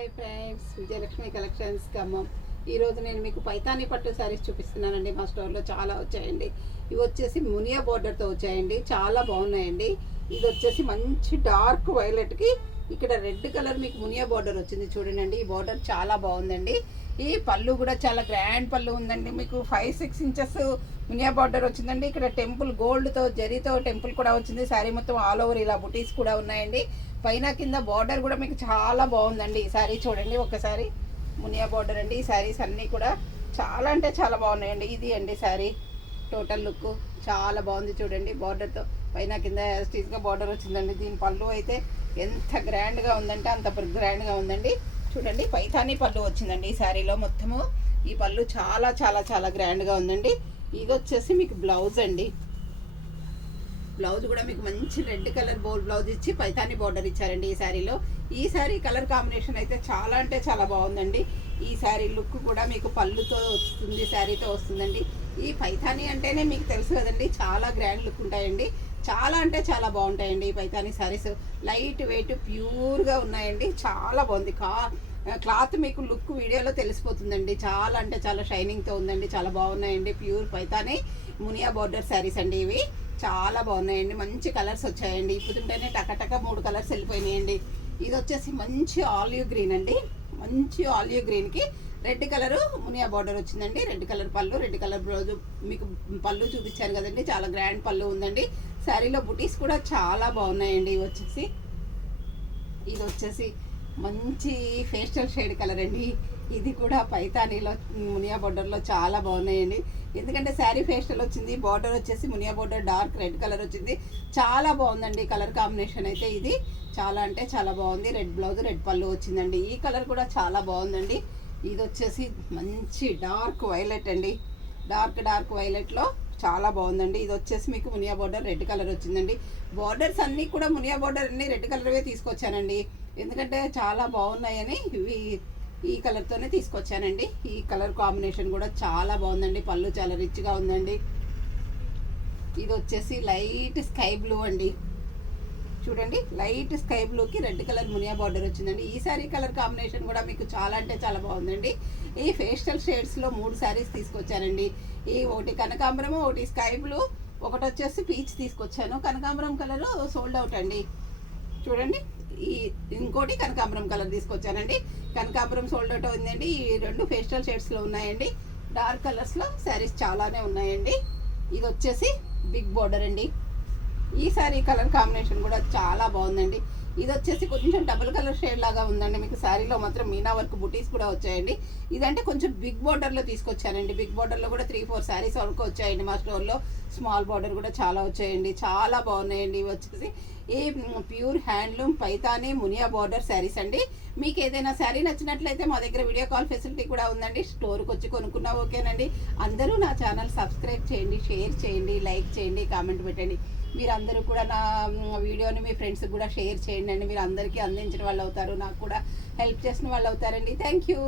Hi friends, Vijayalakshmi collections Khammam. ఈరోజు నేను మీకు పైతానీ పట్టు శారీస్ చూపిస్తున్నానండి. మా స్టోర్లో చాలా వచ్చాయండి. ఇవి వచ్చేసి మునియా బోర్డర్తో వచ్చాయండి, చాలా బాగున్నాయండి. ఇది వచ్చేసి మంచి డార్క్ వైలెట్కి ఇక్కడ రెడ్ కలర్ మీకు మునియా బోర్డర్ వచ్చింది చూడండి. ఈ బోర్డర్ చాలా బాగుందండి. ఈ పళ్ళు కూడా చాలా గ్రాండ్ పళ్ళు ఉందండి. మీకు 5-6 ఇంచెస్ మునియా బార్డర్ వచ్చిందండి. ఇక్కడ టెంపుల్ గోల్డ్తో జరీతో టెంపుల్ కూడా వచ్చింది. శారీ మొత్తం ఆల్ ఓవర్ ఇలా బుటీస్ కూడా ఉన్నాయండి. పైన కింద బార్డర్ కూడా మీకు చాలా బాగుందండి. ఈ శారీ చూడండి ఒకసారి, మునియా బార్డర్ అండి. ఈ శారీస్ అన్నీ కూడా చాలా అంటే చాలా బాగున్నాయండి. ఇది అండి శారీ టోటల్ లుక్ చాలా బాగుంది చూడండి. బార్డర్తో పైన కింద స్టీచ్గా బార్డర్ వచ్చిందండి. దీని పళ్ళు అయితే ఎంత గ్రాండ్గా ఉందంటే అంత గ్రాండ్గా ఉందండి. చూడండి పైతానీ పళ్ళు వచ్చిందండి ఈ శారీలో మొత్తము. ఈ పళ్ళు చాలా చాలా చాలా గ్రాండ్గా ఉందండి. ఇది వచ్చేసి మీకు బ్లౌజ్ అండి. బ్లౌజ్ కూడా మీకు మంచి రెడ్ కలర్ బోల్ బ్లౌజ్ ఇచ్చి పైతానీ బార్డర్ ఇచ్చారండి ఈ శారీలో. ఈ శారీ కలర్ కాంబినేషన్ అయితే చాలా అంటే చాలా బాగుందండి. ఈ శారీ లుక్ కూడా మీకు పళ్ళుతో వస్తుంది, శారీతో వస్తుందండి. ఈ పైతానీ అంటేనే మీకు తెలుసు కదండి, చాలా గ్రాండ్ లుక్ ఉంటాయండి. చాలా అంటే చాలా బాగుంటాయండి ఈ పైతానీ శారీస్. లైట్ వెయిట్ ప్యూర్గా ఉన్నాయండి. చాలా బాగుంది. క్లాత్ మీకు లుక్ వీడియోలో తెలిసిపోతుందండి. చాలా అంటే చాలా షైనింగ్తో ఉందండి. చాలా బాగున్నాయండి. ప్యూర్ పైతానీ మునియా బార్డర్ శారీస్ అండి ఇవి. చాలా బాగున్నాయండి. మంచి కలర్స్ వచ్చాయండి. ఇప్పుడుంటేనే టకటక 3 కలర్స్ వెళ్ళిపోయినాయండి. ఇది వచ్చేసి మంచి ఆలివ్ గ్రీన్ అండి. మంచి ఆలివ్ గ్రీన్కి రెడ్ కలరు మునియా బార్డర్ వచ్చిందండి. రెడ్ కలర్ పళ్ళు, రెడ్ కలర్ బ్లౌజ్ మీకు పళ్ళు చూపించాను కదండి. చాలా గ్రాండ్ పళ్ళు ఉందండి. శారీలో బుటీస్ కూడా చాలా బాగున్నాయండి. ఇది వచ్చేసి మంచి పేస్టల్ షేడ్ కలర్ అండి. ఇది కూడా పైతానీలో మునియా బార్డర్లో చాలా బాగున్నాయండి. ఎందుకంటే శారీ పేస్టల్ వచ్చింది, బార్డర్ వచ్చేసి Muniya border dark red colour వచ్చింది. చాలా బాగుందండి కలర్ కాంబినేషన్ అయితే. ఇది చాలా అంటే చాలా బాగుంది. రెడ్ బ్లౌజ్, రెడ్ పళ్ళు వచ్చిందండి. ఈ కలర్ కూడా చాలా బాగుందండి. ఇది వచ్చేసి మంచి డార్క్ వైలెట్ అండి. డార్క్ వైలెట్లో చాలా బాగుందండి. ఇది వచ్చేసి మీకు మునియా బార్డర్ రెడ్ కలర్ వచ్చిందండి. బార్డర్స్ అన్నీ కూడా మునియా బార్డర్ అన్నీ రెడ్ కలర్వే తీసుకొచ్చానండి. ఎందుకంటే చాలా బాగున్నాయని ఇవి ఈ కలర్తోనే తీసుకొచ్చానండి. ఈ కలర్ కాంబినేషన్ కూడా చాలా బాగుందండి. పళ్ళు చాలా రిచ్గా ఉందండి. ఇది వచ్చేసి లైట్ స్కై బ్లూ అండి. చూడండి లైట్ స్కై బ్లూకి రెడ్ కలర్ మునియా బార్డర్ వచ్చిందండి. ఈ శారీ కలర్ కాంబినేషన్ కూడా మీకు చాలా అంటే చాలా బాగుందండి. ఈ పేస్టల్ షేడ్స్లో 3 శారీస్ తీసుకొచ్చానండి. ఒకటి కనకాంబరం, ఒకటి స్కై బ్లూ, ఒకటి వచ్చేసి పీచ్ తీసుకొచ్చాను. కనకాంబరం కలర్ సోల్డ్ అవుట్ అండి. చూడండి ఇంకోటి కనకాంబరం కలర్ తీసుకొచ్చానండి. కనకాంబరం సోల్డ్ అవుట్ ఉందండి. ఈ 2 పేస్టల్ షేడ్స్లో ఉన్నాయండి. డార్క్ కలర్స్లో శారీస్ చాలానే ఉన్నాయండి. ఇది వచ్చేసి బిగ్ బార్డర్ అండి. ఈ శారీ కలర్ కాంబినేషన్ కూడా చాలా బాగుందండి. ఇది వచ్చేసి కొంచెం డబుల్ కలర్ షేడ్ లాగా ఉందండి. మీకు శారీలో మాత్రం మీనా వర్క్ బుటీస్ కూడా వచ్చాయండి. ఇదంటే కొంచెం బిగ్ బార్డర్లో తీసుకొచ్చానండి. బిగ్ బార్డర్లో కూడా 3-4 శారీస్ వరకు వచ్చాయండి మా స్టోర్లో. స్మాల్ బార్డర్ కూడా చాలా వచ్చాయండి. చాలా బాగున్నాయండి. ఇవి వచ్చేసి ఈ pure handloom Paithani Muniya border saris అండి. మీకు ఏదైనా శారీ నచ్చినట్లయితే మా దగ్గర వీడియో కాల్ ఫెసిలిటీ కూడా ఉందండి. స్టోర్కి వచ్చి కొనుక్కున్నా ఓకేనండి. అందరూ నా ఛానల్ సబ్స్క్రైబ్ చేయండి, షేర్ చేయండి, లైక్ చేయండి, కామెంట్ పెట్టండి. మీరందరూ కూడా నా వీడియోని మీ ఫ్రెండ్స్కి కూడా షేర్ చేయండి అండి. మీరు అందరికీ అందించిన వాళ్ళు అవుతారు, నాకు కూడా హెల్ప్ చేసిన వాళ్ళు అవుతారండి. Thank you.